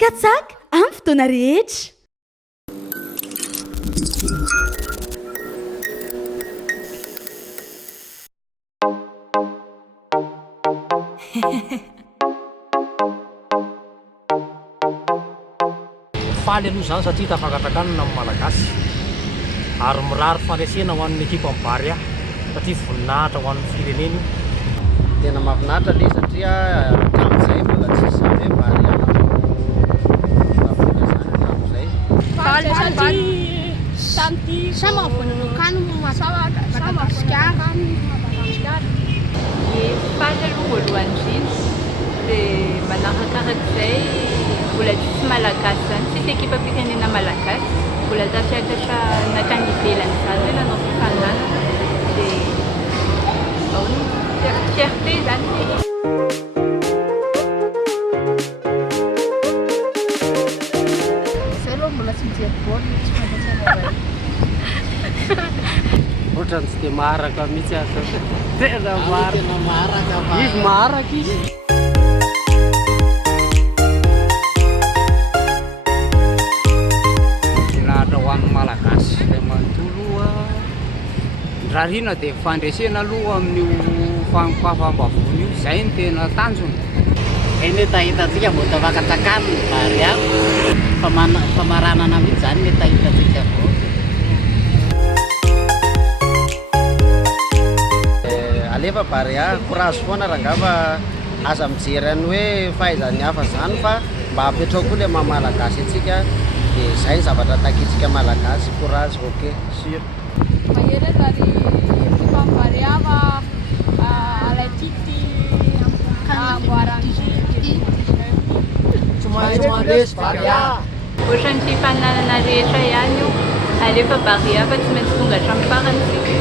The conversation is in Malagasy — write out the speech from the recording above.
katsaka amin'ny fotoana rehetra. Faly aloha zany satria tafakatrakanina amin'ny malagasy ary mirary fanesena ho an'ny ekipa mibary ahy satria voninahitra ho an'ny fireneny. Tena mahafinaritra le satria hatramin'izay mbola tsisy hoe bary hatramin'izay. Faly satria samty sama vononokano Madagasikara. Faly aloha voalohany indrindra dia manarakarak'izay mbola tsisy malagasy zany, tsisy ekipa firenena malagasy mbola tafiakatra nakany ivelany zany hoe nanao fifaninana dia fierté zany. Zay aloha mbola tsy mijery baolina tsy fantantsana Ohatrany tsy dia maharaka mihitsy asa. Tena maharaka. Izy maharaka izy. Voninahitra ho an'ny malagasy ilay manontolo rarina dia fandresena aloha amin'io fahambavony io, izay ny tena tanjony. Eny etahitantsika vao tafakatsakany ny bary aho famaranana mihitsy zany ny etahitantsika vao. Alefa bary aho courage foana raha angamba aza mijery any hoe fahaizany hafa zany fa mba hapetrao koa le maha-malagasy atsika dia izay ny zavatra takitsika malagasy. Courage, ok, sûr. Mahery zany ekipa mibary ava alaitity amboarany Tsomandresy bary aho. Ohatran'ny fifaninanana rehetra ihany io alefa bary afa tsy maintsy tonga hatramin'ny farany sika.